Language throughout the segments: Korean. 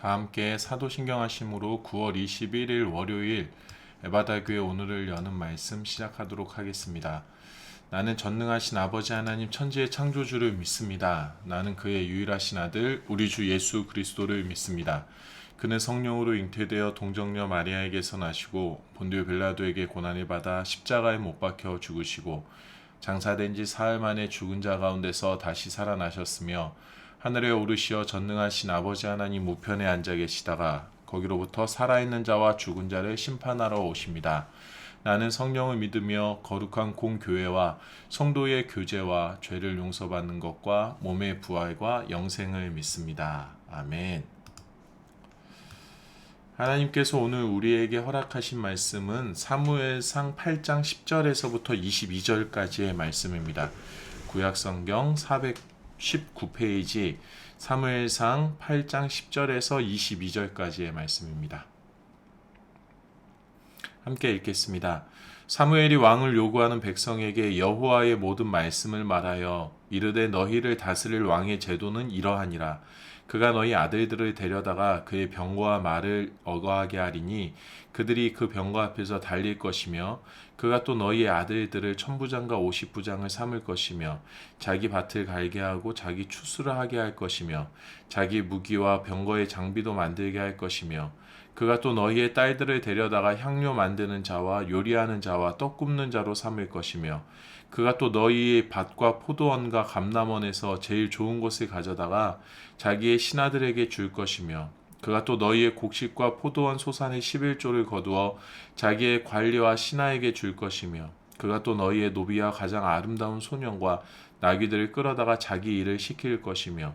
다 함께 사도신경하심으로 9월 21일 월요일 에바다교회 오늘을 여는 말씀 시작하도록 하겠습니다. 나는 전능하신 아버지 하나님 천지의 창조주를 믿습니다. 나는 그의 유일하신 아들 우리 주 예수 그리스도를 믿습니다. 그는 성령으로 잉태되어 동정녀 마리아에게서 나시고 본디오 빌라도에게 고난을 받아 십자가에 못 박혀 죽으시고 장사된 지 사흘 만에 죽은 자 가운데서 다시 살아나셨으며 하늘에 오르시어 전능하신 아버지 하나님 우편에 앉아 계시다가 거기로부터 살아있는 자와 죽은 자를 심판하러 오십니다. 나는 성령을 믿으며 거룩한 공교회와 성도의 교제와 죄를 용서받는 것과 몸의 부활과 영생을 믿습니다. 아멘. 하나님께서 오늘 우리에게 허락하신 말씀은 사무엘상 8장 10절에서부터 22절까지의 말씀입니다. 구약성경 419페이지 사무엘상 8장 10절에서 22절까지의 말씀입니다. 함께 읽겠습니다. 사무엘이 왕을 요구하는 백성에게 여호와의 모든 말씀을 말하여 이르되 너희를 다스릴 왕의 제도는 이러하니라. 그가 너희 아들들을 데려다가 그의 병거와 말을 어거하게 하리니 그들이 그 병거 앞에서 달릴 것이며 그가 또 너희의 아들들을 천부장과 오십부장을 삼을 것이며 자기 밭을 갈게 하고 자기 추수를 하게 할 것이며 자기 무기와 병거의 장비도 만들게 할 것이며 그가 또 너희의 딸들을 데려다가 향료 만드는 자와 요리하는 자와 떡 굽는 자로 삼을 것이며 그가 또 너희의 밭과 포도원과 감람원에서 제일 좋은 것을 가져다가 자기의 신하들에게 줄 것이며 그가 또 너희의 곡식과 포도원 소산의 11조를 거두어 자기의 관리와 신하에게 줄 것이며 그가 또 너희의 노비와 가장 아름다운 소년과 나귀들을 끌어다가 자기 일을 시킬 것이며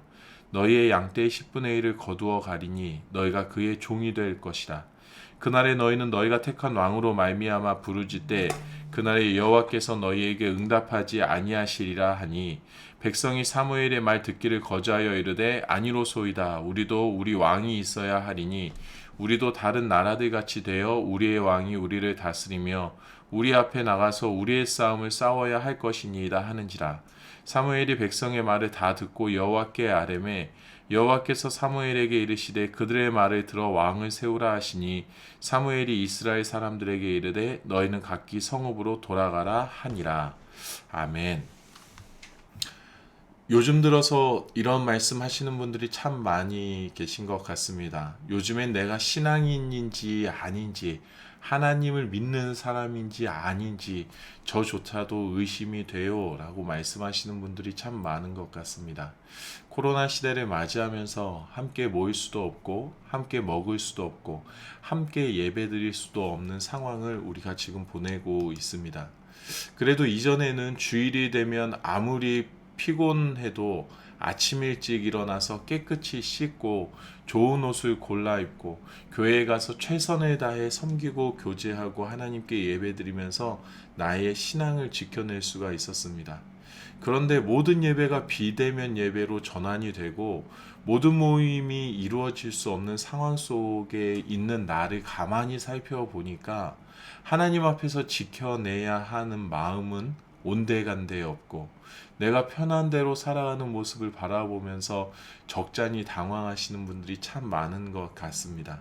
너희의 양떼의 10분의 1을 거두어 가리니 너희가 그의 종이 될 것이라. 그날에 너희는 너희가 택한 왕으로 말미암아 부르짖되 그날에 여호와께서 너희에게 응답하지 아니하시리라 하니 백성이 사무엘의 말 듣기를 거절하여 이르되 아니로소이다. 우리도 우리 왕이 있어야 하리니 우리도 다른 나라들 같이 되어 우리의 왕이 우리를 다스리며 우리 앞에 나가서 우리의 싸움을 싸워야 할 것이니이다 하는지라. 사무엘이 백성의 말을 다 듣고 여호와께 아뢰매 여호와께서 사무엘에게 이르시되 그들의 말을 들어 왕을 세우라 하시니 사무엘이 이스라엘 사람들에게 이르되 너희는 각기 성읍으로 돌아가라 하니라. 아멘. 요즘 들어서 이런 말씀 하시는 분들이 참 많이 계신 것 같습니다. 요즘엔 내가 신앙인인지 아닌지 하나님을 믿는 사람인지 아닌지 저조차도 의심이 돼요 라고 말씀하시는 분들이 참 많은 것 같습니다. 코로나 시대를 맞이하면서 함께 모일 수도 없고 함께 먹을 수도 없고 함께 예배 드릴 수도 없는 상황을 우리가 지금 보내고 있습니다. 그래도 이전에는 주일이 되면 아무리 피곤해도 아침 일찍 일어나서 깨끗이 씻고 좋은 옷을 골라 입고 교회에 가서 최선을 다해 섬기고 교제하고 하나님께 예배드리면서 나의 신앙을 지켜낼 수가 있었습니다. 그런데 모든 예배가 비대면 예배로 전환이 되고 모든 모임이 이루어질 수 없는 상황 속에 있는 나를 가만히 살펴보니까 하나님 앞에서 지켜내야 하는 마음은 온데간데 없고 내가 편한 대로 살아가는 모습을 바라보면서 적잖이 당황하시는 분들이 참 많은 것 같습니다.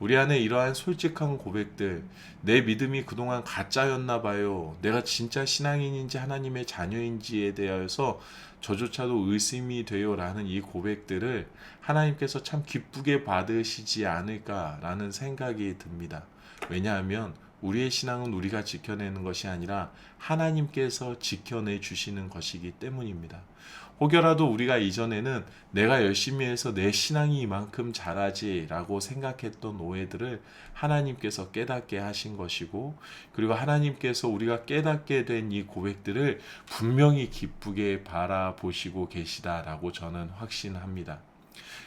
우리 안에 이러한 솔직한 고백들, 내 믿음이 그동안 가짜였나 봐요. 내가 진짜 신앙인인지 하나님의 자녀인지에 대하여서 저조차도 의심이 돼요 라는 이 고백들을 하나님께서 참 기쁘게 받으시지 않을까라는 생각이 듭니다. 왜냐하면 우리의 신앙은 우리가 지켜내는 것이 아니라 하나님께서 지켜내 주시는 것이기 때문입니다. 혹여라도 우리가 이전에는 내가 열심히 해서 내 신앙이 이만큼 잘하지 라고 생각했던 오해들을 하나님께서 깨닫게 하신 것이고 그리고 하나님께서 우리가 깨닫게 된 이 고백들을 분명히 기쁘게 바라보시고 계시다라고 저는 확신합니다.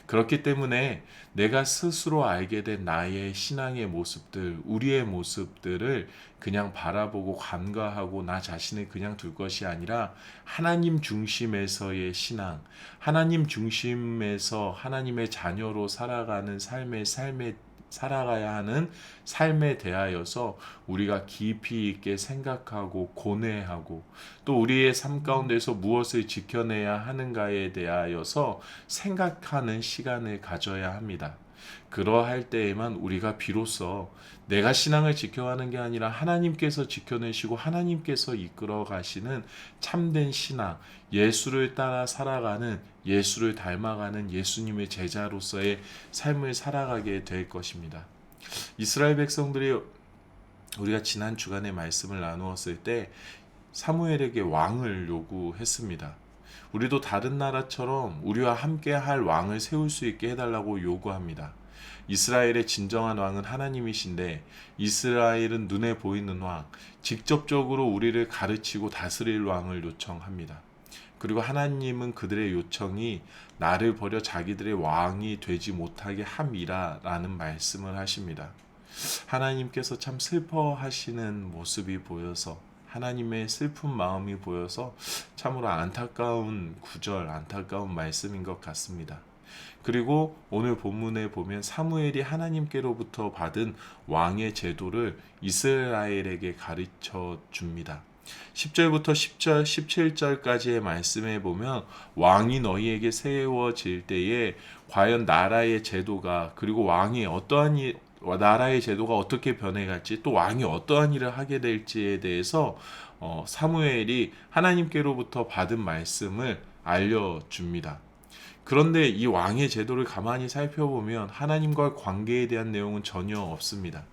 그렇기 때문에 내가 스스로 알게 된 나의 신앙의 모습들, 우리의 모습들을 그냥 바라보고 간과하고 나 자신을 그냥 둘 것이 아니라 하나님 중심에서의 신앙, 하나님 중심에서 하나님의 자녀로 살아가는 삶에 살아가야 하는 삶에 대하여서 우리가 깊이 있게 생각하고 고뇌하고 또 우리의 삶 가운데서 무엇을 지켜내야 하는가에 대하여서 생각하는 시간을 가져야 합니다. 그러할 때에만 우리가 비로소 내가 신앙을 지켜가는 게 아니라 하나님께서 지켜내시고 하나님께서 이끌어 가시는 참된 신앙, 예수를 따라 살아가는, 예수를 닮아가는 예수님의 제자로서의 삶을 살아가게 될 것입니다. 이스라엘 백성들이, 우리가 지난 주간에 말씀을 나누었을 때 사무엘에게 왕을 요구했습니다. 우리도 다른 나라처럼 우리와 함께 할 왕을 세울 수 있게 해달라고 요구합니다. 이스라엘의 진정한 왕은 하나님이신데, 이스라엘은 눈에 보이는 왕, 직접적으로 우리를 가르치고 다스릴 왕을 요청합니다. 그리고 하나님은 그들의 요청이 나를 버려 자기들의 왕이 되지 못하게 함이라 라는 말씀을 하십니다. 하나님께서 참 슬퍼하시는 모습이 보여서, 하나님의 슬픈 마음이 보여서 참으로 안타까운 구절, 안타까운 말씀인 것 같습니다. 그리고 오늘 본문에 보면 사무엘이 하나님께로부터 받은 왕의 제도를 이스라엘에게 가르쳐 줍니다. 10절부터 10절, 17절까지의 말씀에 보면 왕이 너희에게 세워질 때에 과연 나라의 제도가, 그리고 왕이 어떠한 나라의 제도가 어떻게 변해갈지, 또 왕이 어떠한 일을 하게 될지에 대해서 사무엘이 하나님께로부터 받은 말씀을 알려줍니다. 그런데 이 왕의 제도를 가만히 살펴보면 하나님과의 관계에 대한 내용은 전혀 없습니다.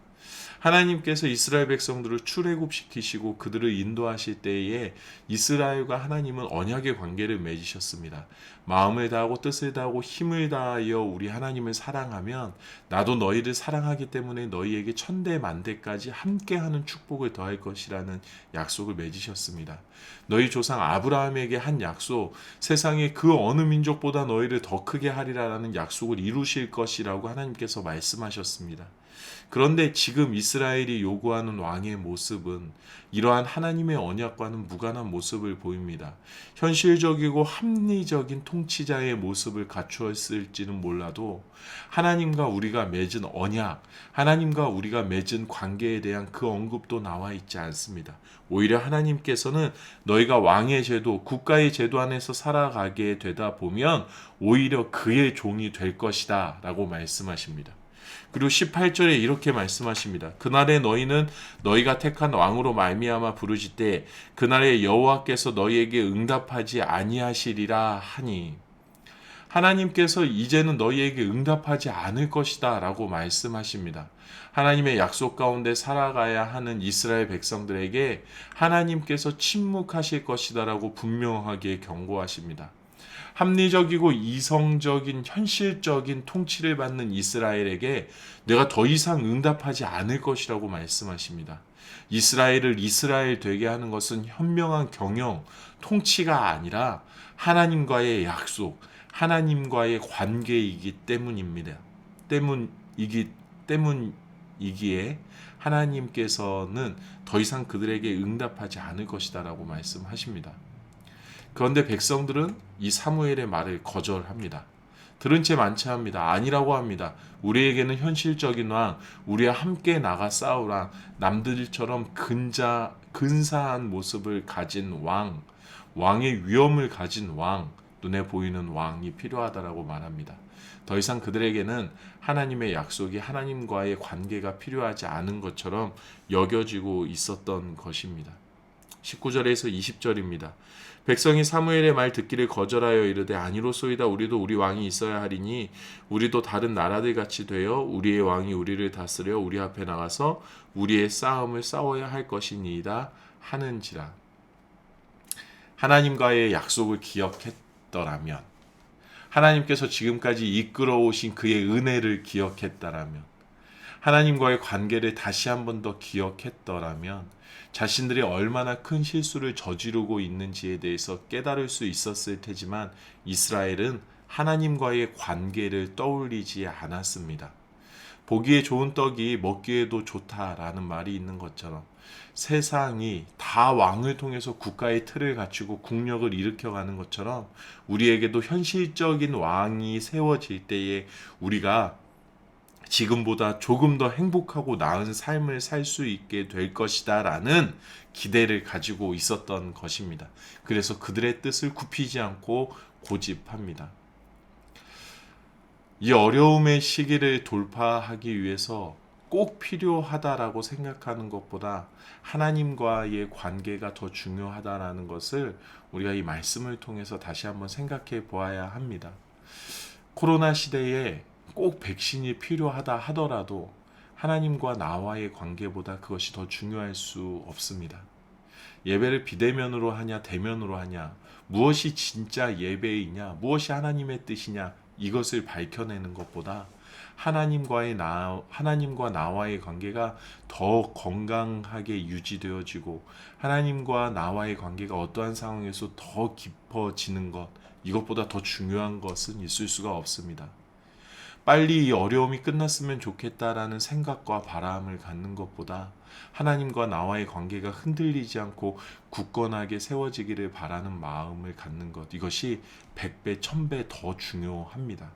하나님께서 이스라엘 백성들을 출애굽시키시고 그들을 인도하실 때에 이스라엘과 하나님은 언약의 관계를 맺으셨습니다. 마음을 다하고 뜻을 다하고 힘을 다하여 우리 하나님을 사랑하면 나도 너희를 사랑하기 때문에 너희에게 천대 만대까지 함께하는 축복을 더할 것이라는 약속을 맺으셨습니다. 너희 조상 아브라함에게 한 약속, 세상의 그 어느 민족보다 너희를 더 크게 하리라라는 약속을 이루실 것이라고 하나님께서 말씀하셨습니다. 그런데 지금 이스라엘이 요구하는 왕의 모습은 이러한 하나님의 언약과는 무관한 모습을 보입니다. 현실적이고 합리적인 통치자의 모습을 갖추었을지는 몰라도 하나님과 우리가 맺은 언약, 하나님과 우리가 맺은 관계에 대한 그 언급도 나와 있지 않습니다. 오히려 하나님께서는 너희가 왕의 제도, 국가의 제도 안에서 살아가게 되다 보면 오히려 그의 종이 될 것이다 라고 말씀하십니다. 그리고 18절에 이렇게 말씀하십니다. 그날에 너희는 너희가 택한 왕으로 말미암아 부르짖되 그날에 여호와께서 너희에게 응답하지 아니하시리라 하니, 하나님께서 이제는 너희에게 응답하지 않을 것이다 라고 말씀하십니다. 하나님의 약속 가운데 살아가야 하는 이스라엘 백성들에게 하나님께서 침묵하실 것이다 라고 분명하게 경고하십니다. 합리적이고 이성적인 현실적인 통치를 받는 이스라엘에게 내가 더 이상 응답하지 않을 것이라고 말씀하십니다. 이스라엘을 이스라엘 되게 하는 것은 현명한 경영, 통치가 아니라 하나님과의 약속, 하나님과의 관계이기 때문입니다. 때문이기에 하나님께서는 더 이상 그들에게 응답하지 않을 것이다라고 말씀하십니다. 그런데 백성들은 이 사무엘의 말을 거절합니다. 들은 채 만취합니다. 아니라고 합니다. 우리에게는 현실적인 왕, 우리와 함께 나가 싸우라, 남들처럼 근사한 모습을 가진 왕, 왕의 위엄을 가진 왕, 눈에 보이는 왕이 필요하다라고 말합니다. 더 이상 그들에게는 하나님의 약속이, 하나님과의 관계가 필요하지 않은 것처럼 여겨지고 있었던 것입니다. 19절에서 20절입니다. 백성이 사무엘의 말 듣기를 거절하여 이르되 아니로소이다. 우리도 우리 왕이 있어야 하리니 우리도 다른 나라들 같이 되어 우리의 왕이 우리를 다스려 우리 앞에 나가서 우리의 싸움을 싸워야 할 것이니이다 하는지라. 하나님과의 약속을 기억했더라면, 하나님께서 지금까지 이끌어 오신 그의 은혜를 기억했다라면, 하나님과의 관계를 다시 한 번 더 기억했더라면 자신들이 얼마나 큰 실수를 저지르고 있는지에 대해서 깨달을 수 있었을 테지만 이스라엘은 하나님과의 관계를 떠올리지 않았습니다. 보기에 좋은 떡이 먹기에도 좋다라는 말이 있는 것처럼 세상이 다 왕을 통해서 국가의 틀을 갖추고 국력을 일으켜가는 것처럼 우리에게도 현실적인 왕이 세워질 때에 우리가 지금보다 조금 더 행복하고 나은 삶을 살 수 있게 될 것이다 라는 기대를 가지고 있었던 것입니다. 그래서 그들의 뜻을 굽히지 않고 고집합니다. 이 어려움의 시기를 돌파하기 위해서 꼭 필요하다라고 생각하는 것보다 하나님과의 관계가 더 중요하다라는 것을 우리가 이 말씀을 통해서 다시 한번 생각해 보아야 합니다. 코로나 시대에 꼭 백신이 필요하다 하더라도 하나님과 나와의 관계보다 그것이 더 중요할 수 없습니다. 예배를 비대면으로 하냐 대면으로 하냐, 무엇이 진짜 예배이냐, 무엇이 하나님의 뜻이냐, 이것을 밝혀내는 것보다 하나님과 나와의 관계가 더 건강하게 유지되어지고 하나님과 나와의 관계가 어떠한 상황에서 더 깊어지는 것, 이것보다 더 중요한 것은 있을 수가 없습니다. 빨리 이 어려움이 끝났으면 좋겠다라는 생각과 바람을 갖는 것보다 하나님과 나와의 관계가 흔들리지 않고 굳건하게 세워지기를 바라는 마음을 갖는 것, 이것이 100배, 1000배 더 중요합니다.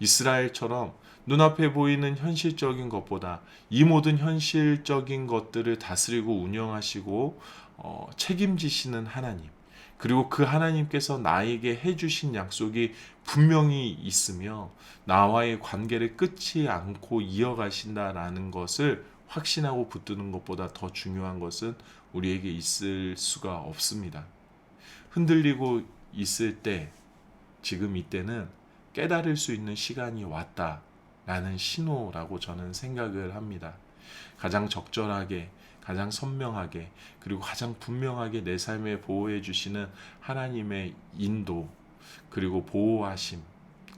이스라엘처럼 눈앞에 보이는 현실적인 것보다 이 모든 현실적인 것들을 다스리고 운영하시고 책임지시는 하나님, 그리고 그 하나님께서 나에게 해주신 약속이 분명히 있으며 나와의 관계를 끊지 않고 이어가신다라는 것을 확신하고 붙드는 것보다 더 중요한 것은 우리에게 있을 수가 없습니다. 흔들리고 있을 때, 지금 이때는 깨달을 수 있는 시간이 왔다라는 신호라고 저는 생각을 합니다. 가장 적절하게, 가장 선명하게, 그리고 가장 분명하게 내 삶에 보호해 주시는 하나님의 인도, 그리고 보호하심,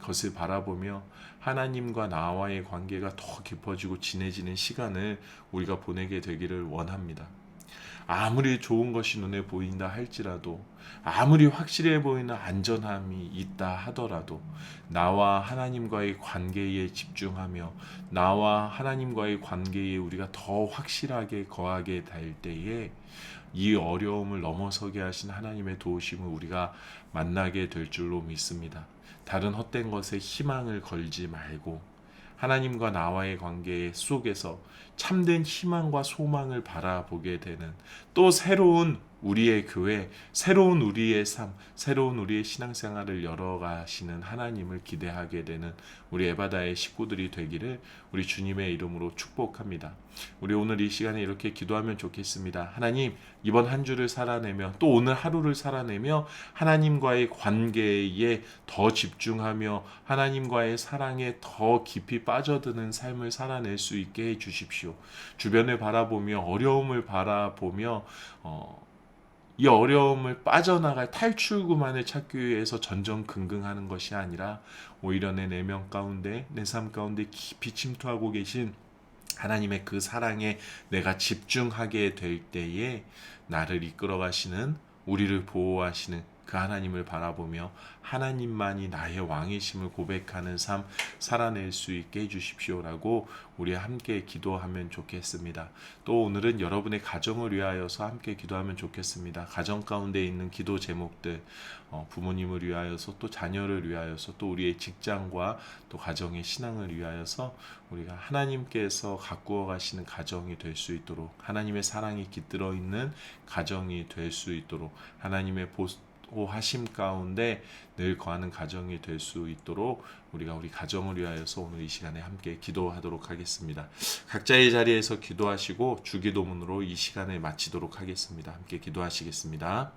그것을 바라보며 하나님과 나와의 관계가 더 깊어지고 진해지는 시간을 우리가 보내게 되기를 원합니다. 아무리 좋은 것이 눈에 보인다 할지라도, 아무리 확실해 보이는 안전함이 있다 하더라도, 나와 하나님과의 관계에 집중하며 나와 하나님과의 관계에 우리가 더 확실하게 거하게 될 때에 이 어려움을 넘어서게 하신 하나님의 도우심을 우리가 만나게 될 줄로 믿습니다. 다른 헛된 것에 희망을 걸지 말고 하나님과 나와의 관계 속에서 참된 희망과 소망을 바라보게 되는, 또 새로운 우리의 교회, 새로운 우리의 삶, 새로운 우리의 신앙생활을 열어가시는 하나님을 기대하게 되는 우리 에바다의 식구들이 되기를 우리 주님의 이름으로 축복합니다. 우리 오늘 이 시간에 이렇게 기도하면 좋겠습니다. 하나님, 이번 한 주를 살아내며 또 오늘 하루를 살아내며 하나님과의 관계에 더 집중하며 하나님과의 사랑에 더 깊이 빠져드는 삶을 살아낼 수 있게 해 주십시오. 주변을 바라보며 어려움을 바라보며 이 어려움을 빠져나갈 탈출구만을 찾기 위해서 전전긍긍하는 것이 아니라 오히려 내 내면 가운데, 내 삶 가운데 깊이 침투하고 계신 하나님의 그 사랑에 내가 집중하게 될 때에 나를 이끌어 가시는, 우리를 보호하시는 그 하나님을 바라보며 하나님만이 나의 왕이심을 고백하는 삶 살아낼 수 있게 해주십시오라고 우리 함께 기도하면 좋겠습니다. 또 오늘은 여러분의 가정을 위하여서 함께 기도하면 좋겠습니다. 가정 가운데 있는 기도 제목들, 부모님을 위하여서, 또 자녀를 위하여서, 또 우리의 직장과 또 가정의 신앙을 위하여서 우리가 하나님께서 가꾸어 가시는 가정이 될 수 있도록, 하나님의 사랑이 깃들어 있는 가정이 될 수 있도록, 하나님의 보호하심 가운데 늘 거하는 가정이 될 수 있도록 우리가 우리 가정을 위하여서 오늘 이 시간에 함께 기도하도록 하겠습니다. 각자의 자리에서 기도하시고 주기도문으로 이 시간을 마치도록 하겠습니다. 함께 기도하시겠습니다.